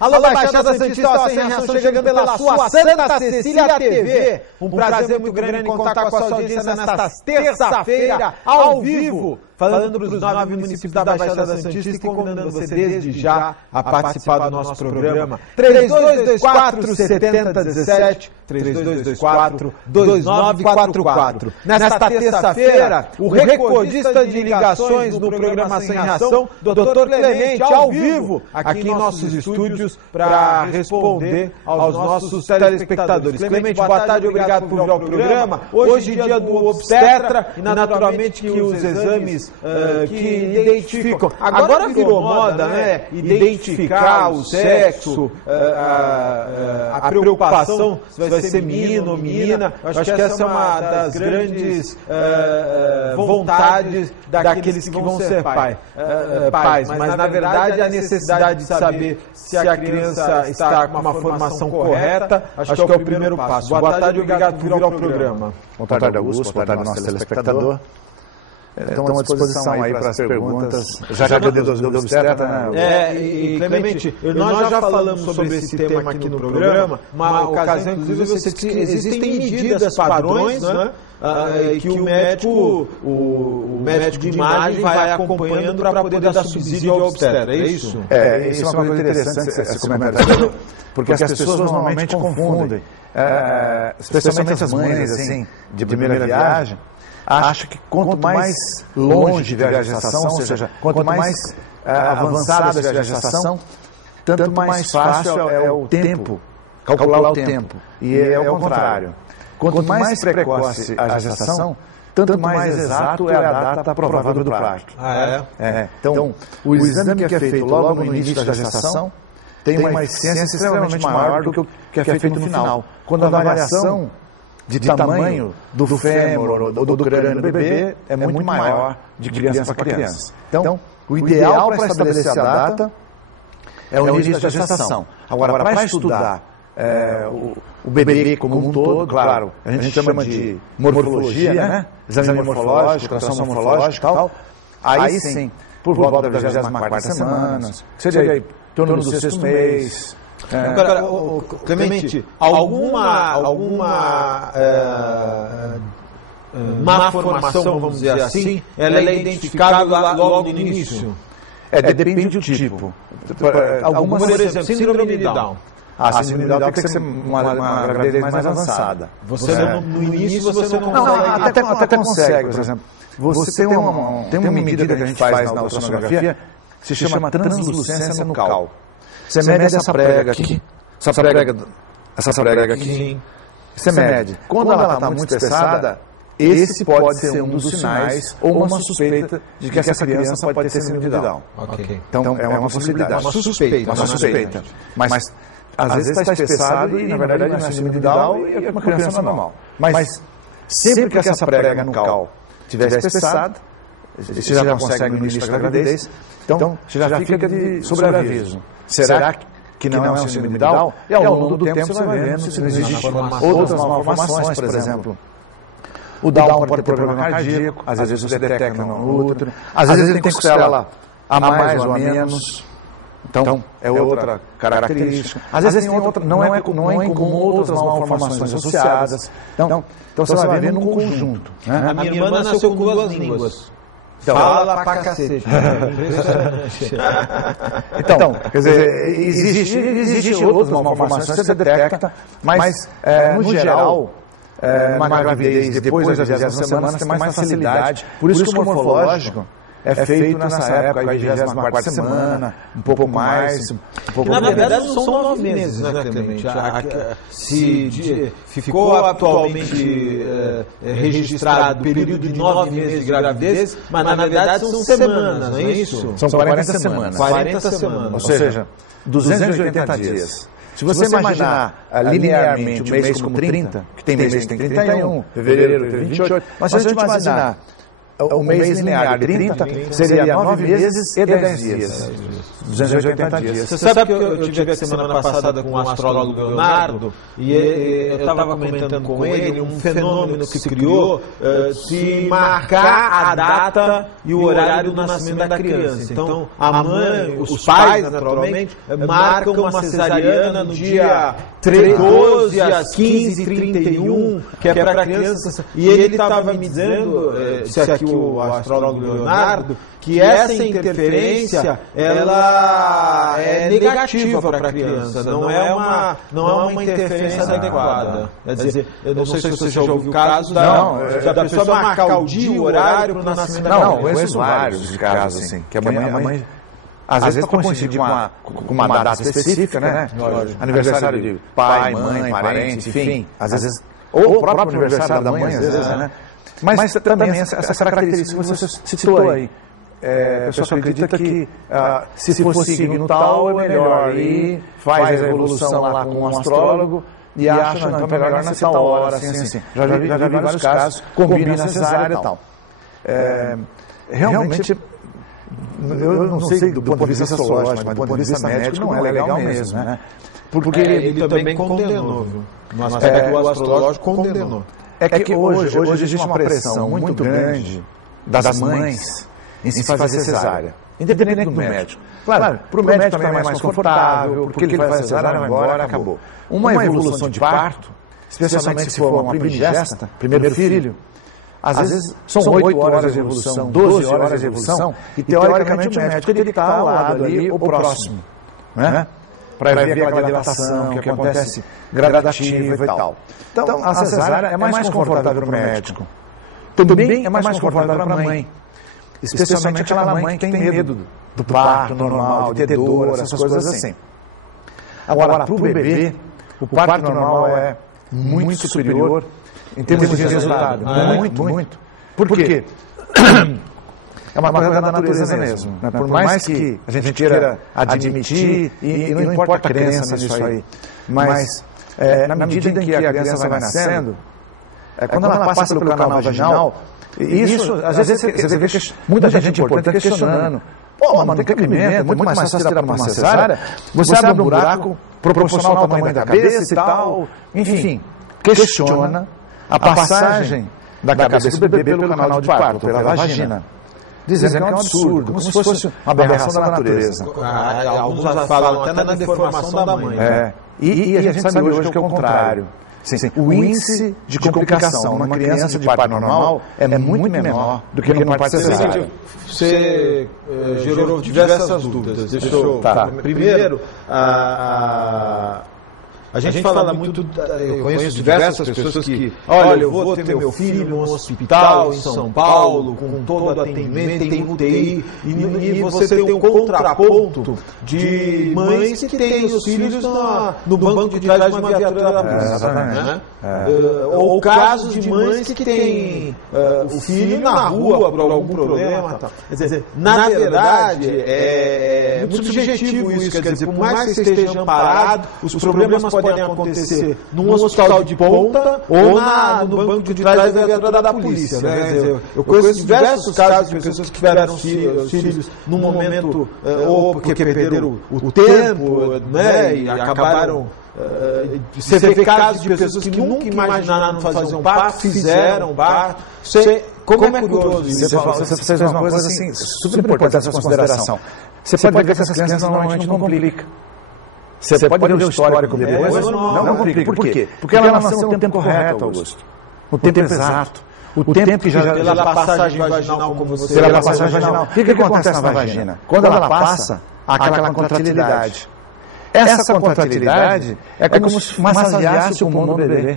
Alô, Baixada Santista, sem reação, chegando pela sua Santa Cecília TV. Um prazer muito grande contar com a sua audiência nesta terça-feira, ao vivo, falando para os 9 municípios da Baixada Santista e convidando você desde já a participar do nosso programa. 3224-7017, 3224-2944. Nesta terça-feira, o recordista de ligações no programa Sem Reação, Dr. Clemente, ao vivo, aqui em nossos estúdios, para responder aos nossos telespectadores. Clemente, boa tarde, obrigado por vir ao programa. Hoje, dia do obstetra, e naturalmente que os exames que identificam... Agora virou moda, né? Identificar o sexo, a preocupação se vai ser menino ou menina. Acho que essa é uma das grandes vontades daqueles que vão ser pais. Mas, na verdade, a necessidade de saber se a criança está com uma formação correta, acho que é o primeiro passo. Boa tarde e obrigado por vir ao programa. Boa tarde, Augusto. Boa tarde, nosso telespectador. Estamos à disposição aí para as perguntas. Já que do obstetra, né? E Clemente, nós já falamos sobre esse tema aqui no programa, uma ocasião, inclusive, você disse que existem medidas padrões, né? Que o médico de imagem vai acompanhando para poder dar subsídio ao obstetra, é isso? Isso é uma coisa interessante esse comentário, porque as pessoas normalmente confundem, especialmente as mães, assim, de primeira viagem, acham que quanto mais longe vier a gestação, ou seja, quanto mais avançada vier a gestação, tanto mais fácil é o tempo, calcular o tempo, e é o contrário. Quanto mais precoce a gestação, tanto mais exato é a data provável do parto. Então, o exame que é feito logo no início da gestação tem uma eficiência extremamente maior do que o que é feito no final. Quando a variação de tamanho do fêmur ou do crânio do bebê é muito maior de criança para criança. Então, o ideal para estabelecer a data é o início da gestação. Agora, para estudar o bebê como um todo, claro, a gente chama de morfologia, né? Exame morfológico, ultrassom morfológico e tal. Aí sim, por volta da 24ª semana, seria aí, em torno do 6º mês. Agora, Clemente, alguma má formação, vamos dizer assim, ela é identificada logo no início? Depende do tipo. Por exemplo, síndrome de Down. A síndrome de Down tem que ser uma gravidez mais avançada. No início você não consegue... Até consegue, por exemplo. Você tem uma medida que a gente faz na ultrassonografia que se chama translucência nucal. Você mede essa prega aqui, essa prega aqui, você mede. Quando ela está muito espessada, esse pode ser um dos sinais ou uma suspeita de que essa criança pode ter síndrome de Down. Então, é uma possibilidade. Uma suspeita. Mas às vezes está espessado e, na verdade, não é síndrome de Down e é uma criança normal. Mas sempre que essa prega nucal estiver espessada, você já consegue no início da gravidez, então você já fica de sobreaviso. Será que não é um síndrome de Down? E ao longo do tempo você vai vendo se não existem outras malformações, por exemplo. O Down pode ter problema cardíaco, às vezes você detecta no útero, às vezes ele tem costela a mais ou a menos. Então, é outra característica. Às vezes tem outra, não é incomum outras malformações associadas. Então você vai ver num conjunto. A minha irmã nasceu com 2 línguas. Fala pra cacete. Impressionante. Então, quer dizer, existem outras malformações que você detecta, mas no geral, uma gravidez depois das 10 semanas tem mais facilidade. Por isso que o morfológico é feito nessa época, aí 24ª semana, um pouco mais, um pouco menos. Na verdade, não são 9 meses, né, Clemente? Se ficou atualmente registrado o período de 9 meses de gravidez, mas na verdade são semanas, não é isso? São 40 semanas. 40 semanas. Ou seja, 280 dias. Se você imaginar linearmente o mês como 30, que tem mês que tem 31, fevereiro tem 28, mas se a gente imaginar o mês linear de 30, seria 9 meses e 10 dias. 280 dias. Você sabe que eu tive a semana passada com o astrólogo Leonardo e eu estava comentando com ele um fenômeno que se criou de marcar a data e o horário do nascimento da criança. Então, a mãe, os pais, naturalmente, marcam uma cesariana no dia 12 às 15h31, que é para a criança. E ele estava me dizendo, se aqui o astrólogo Leonardo, que essa interferência ela é negativa para a criança, não é uma interferência adequada. Quer dizer, eu não sei se você já ouviu o caso da pessoa marcar o dia e o horário para o nascimento da criança. Não, eu conheço vários casos assim, que a mãe às vezes para coincidir com uma data específica, né? Aniversário de pai, mãe, parente, enfim, às vezes, ou o próprio aniversário da mãe, às vezes, né? Mas também essa característica que você citou aí. A pessoa acredita que se for signo tal é melhor, e faz a evolução lá com um astrólogo e acha, não, então é melhor nascer tal hora, assim. Já vi vários casos, combina a cesárea e tal. Realmente, eu não sei do ponto de vista astrológico, mas do ponto de vista médico não é legal mesmo, né? Porque ele também condenou, viu? No aspecto astrológico condenou. É que hoje existe uma pressão muito grande das mães em se fazer cesárea, independente do médico. Claro, para o médico também é mais confortável, porque ele faz a cesárea, vai embora, acabou. Uma evolução de parto, especialmente se for uma primigesta, primeiro filho, às vezes são 8 horas de evolução, 12 horas de evolução, e teoricamente o médico tem que estar ao lado ali, o próximo, né? Para ver aquela dilatação que acontece gradativa e tal. Então, a cesárea é mais confortável para o médico. Também é mais confortável para a mãe. Especialmente aquela mãe que tem medo do parto normal, de ter dor, essas coisas assim. Agora, para o bebê, o parto normal é muito superior em termos de resultado. Muito. Por quê? É uma coisa da natureza mesmo. Né? Por mais que a gente queira admitir, e não importa a crença nisso aí, mas na medida em que a criança vai nascendo, quando ela passa pelo canal vaginal, e isso, às vezes, você vê que muita gente importante questionando. Pô, mas não tem cabimento, é muito mais fácil tirar para uma cesárea. Você abre um buraco proporcional ao tamanho da cabeça e tal. Enfim, questiona a passagem da cabeça do bebê pelo canal de parto, pela vagina. Dizendo que é um absurdo, como se fosse uma aberração da natureza. Alguns falam até na deformação da mãe. E a gente sabe hoje que é o contrário. Sim. O índice de complicação numa criança de parto normal é muito menor do que numa parto cesárea. Você gerou diversas dúvidas. Deixa eu... Primeiro, a gente fala muito, eu conheço diversas pessoas que, olha, eu vou ter meu filho num hospital em São Paulo, com todo atendimento, tem UTI, e você tem um contraponto de mães que têm os filhos no banco de trás de uma viatura da polícia. Né? Ou casos de mães que têm o filho na rua por algum problema. Tal. Quer dizer, na verdade, é muito subjetivo isso. Quer dizer, por mais que você esteja amparado, os problemas podem acontecer num hospital de ponta ou no banco de trás da viatura da polícia. Né? Quer dizer, eu conheço diversos casos de pessoas que tiveram os filhos num momento ou porque perderam o tempo, né? E acabaram... Você vê casos de pessoas que nunca imaginaram fazer um parto, fizeram um parto. Como é curioso isso? Você fez uma coisa assim, super importante essa consideração. Você pode ver que essas crianças normalmente não complicam. Você pode ver o histórico depois, não complica. Por quê? Porque ela nasceu no tempo correto, Augusto. No tempo exato. O tempo que já... Pela passagem vaginal, como você... Pela passagem vaginal. O que acontece na vagina? Quando ela passa, aquela contratilidade. Essa contratilidade é como se massageasse o pulmão do bebê.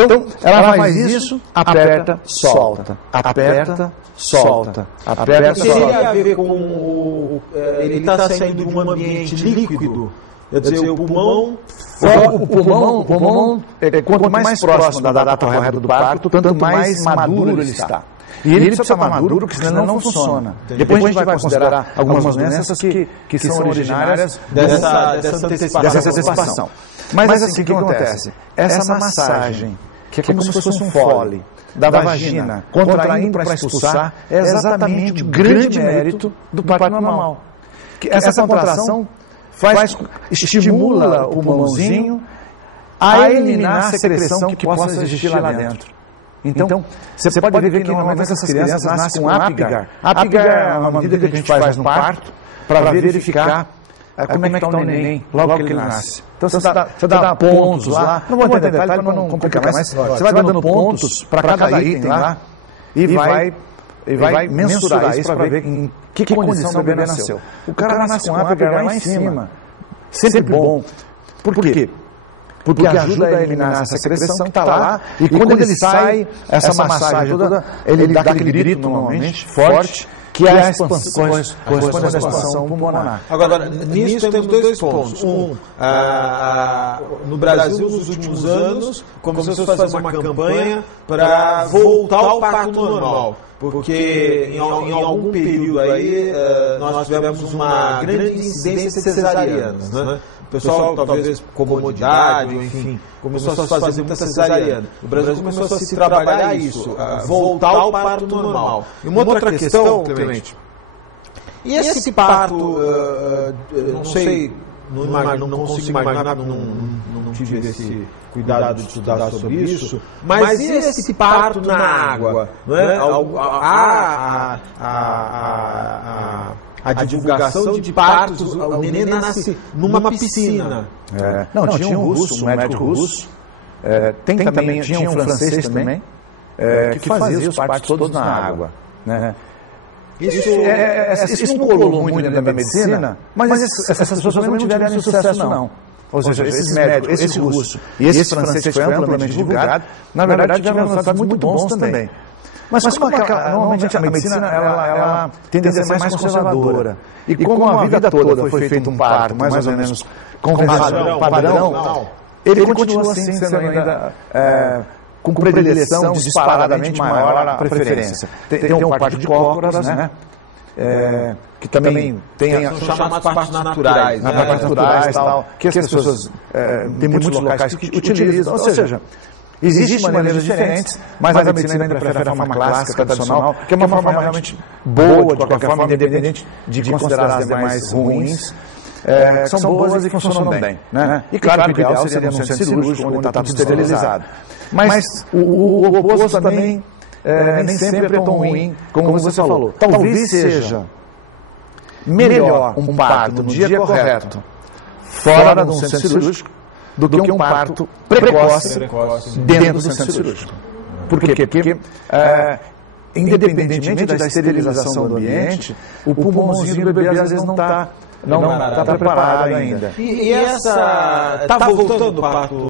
Então, ela faz isso, aperta, solta. Aperta, solta. Aperta, solta. Teria a ver com ele está saindo de um ambiente líquido? Quer dizer, o pulmão, quanto mais próximo da data correta do parto, tanto mais maduro ele está. E ele precisa estar maduro, porque senão não funciona. Depois a gente vai considerar algumas doenças que são originárias dessa antecipação. Mas assim, o que acontece? Essa massagem que é como se fosse um fole da vagina, contraindo para expulsar, é exatamente o grande mérito do parto normal. Essa contração estimula o pulmãozinho a eliminar a secreção que possa existir lá dentro. Então, você pode ver que normalmente essas crianças nascem com Apgar. Apgar é uma medida que a gente faz no parto para verificar como é que está o neném logo que ele nasce. Então você dá pontos lá, não vou entrar em detalhe para não complicar, mas você vai dando pontos para cada item lá e vai mensurar isso para ver em que condição o bebê nasceu. O cara nasce com Apgar lá em cima, sempre bom. Por quê? Porque ajuda a eliminar essa secreção que está lá, e quando ele sai, essa massagem toda, ele dá aquele grito normalmente, forte, que é a expansão, corresponde à expansão pulmonar. Agora, nisso temos dois pontos. No Brasil, nos últimos anos, começou a fazer uma campanha para voltar ao parto normal. Porque em algum período aí nós tivemos uma grande incidência de cesarianas, né? O pessoal, talvez comodidade, enfim, começou a se fazer muita cesariana. O Brasil começou a se trabalhar isso, voltar ao parto normal. E uma outra questão, Clemente, e esse parto, não sei, não consigo imaginar, não tive esse cuidado de estudar sobre isso, mas e esse parto na água? Não é? A divulgação de partos, o neném nasce numa piscina. Não, tinha um russo, um médico russo, tinha um francês também, que fazia os partos todos na água. Né? Isso não colou muito dentro da medicina, mas essas pessoas também não tiveram sucesso, não. Ou seja, esses médicos, esse russo e esse francês que foi amplamente divulgado, na verdade tiveram resultados muito bons também. Mas como normalmente a medicina ela tende a ser mais conservadora. E como a vida toda foi feito um parto mais ou menos convencional, padrão, ele continua assim sendo ainda com predileção disparadamente maior a preferência. Tem um parto de cócoras, né? Que também são chamados partos naturais. Partos naturais, tal, que as pessoas tem muitos locais que utilizam. Ou seja, existem maneiras diferentes, mas a medicina ainda prefere a forma clássica, tradicional, que é uma forma realmente boa, de qualquer forma, independente de considerar as demais ruins, que são boas e que funcionam bem. Né? E claro que o ideal seria num centro cirúrgico, onde está tudo esterilizado. Mas o oposto também nem sempre é tão ruim, como você falou. Talvez seja melhor um parto no dia correto, fora de um centro cirúrgico, do que um parto precoce dentro do centro cirúrgico. Por quê? Porque, independentemente da esterilização do ambiente, o pulmãozinho do bebê às vezes não está preparado ainda. E essa... Está voltando o parto